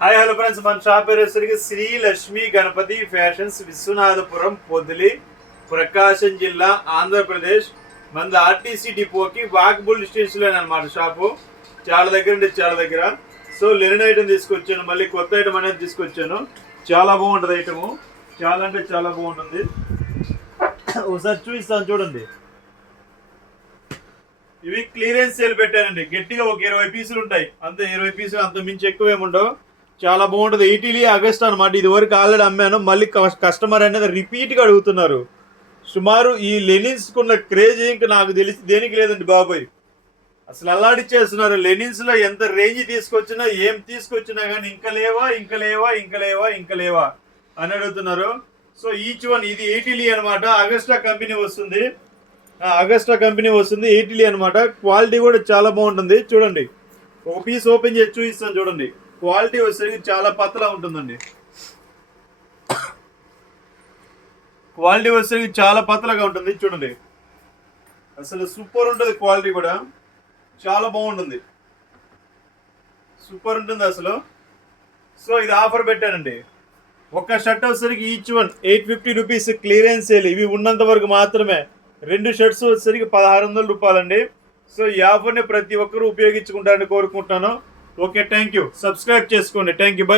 Hi hello friends, మన shop పేరు వచ్చేసరికి శ్రీ లక్ష్మీ గణపతి ఫ్యాషన్స్, విశ్వనాథపురం, పొదిలి, ప్రకాశం జిల్లా, ఆంధ్రప్రదేశ్. మన ఆర్టీసీ డిపోకి వాకబుల్ డిస్టెన్స్లో అనమాట షాపు. చాలా దగ్గర. సో లెనిన్ ఐటమ్ తీసుకొచ్చాను, మళ్ళీ కొత్త ఐటమ్ అనేది తీసుకొచ్చాను. చాలా బాగుంటుంది ఐటము, చాలా అంటే చాలా బాగుంటుంది. ఒకసారి చూపిస్తాను చూడండి. ఇవి క్లియరెన్స్ సేల్ పెట్టానండి. గట్టిగా ఒక 20 పీసులు ఉంటాయి అంతే, 20 పీసులు, అంత మించి ఎక్కువ ఏముండవు. చాలా బాగుంటుంది. 80 ఆగస్ట్ అనమాట. ఇది వరకు ఆల్రెడీ అమ్మాను, మళ్ళీ కస్టమర్ అనేది రిపీట్గా అడుగుతున్నారు. సుమారు ఈ లెనిన్స్కున్న క్రేజ్ ఇంకా నాకు తెలిసి దేనికి లేదండి బాబాయ్. అసలు అల్లాడిచ్చేస్తున్నారు. లెనిన్స్లో ఎంత రేంజ్ తీసుకొచ్చినా, ఏం తీసుకొచ్చినా కానీ ఇంకా లేవా అని అడుగుతున్నారు. సో ఈచ్ వన్ ఇది 80 అనమాట. అగస్టా కంపెనీ వస్తుంది, 80 అనమాట. క్వాలిటీ కూడా చాలా బాగుంటుంది. చూడండి, ఒక పీస్ ఓపెన్ చేసి చూపిస్తాను చూడండి. క్వాలిటీ వచ్చేసరికి చాలా పతలా ఉంటుందండి. క్వాలిటీ వచ్చేసరికి చాలా పతలగా ఉంటుంది. చూడండి, అసలు సూపర్ ఉంటుంది. క్వాలిటీ కూడా చాలా బాగుంటుంది, సూపర్ ఉంటుంది అసలు. సో ఇది ఆఫర్ పెట్టానండి. ఒక షర్ట్ వచ్చేసరికి each one 850 rupees clearance sale. ఇవి ఉన్నంత వరకు మాత్రమే. 2 షర్ట్స్ వచ్చేసరికి 1600 రూపాయలండి. సో ఈ ఆఫర్ని ప్రతి ఒక్కరూ ఉపయోగించుకుంటారని కోరుకుంటున్నాను. Okay, thank you. సబ్స్క్రైబ్ చేసుకోండి. Thank you, by.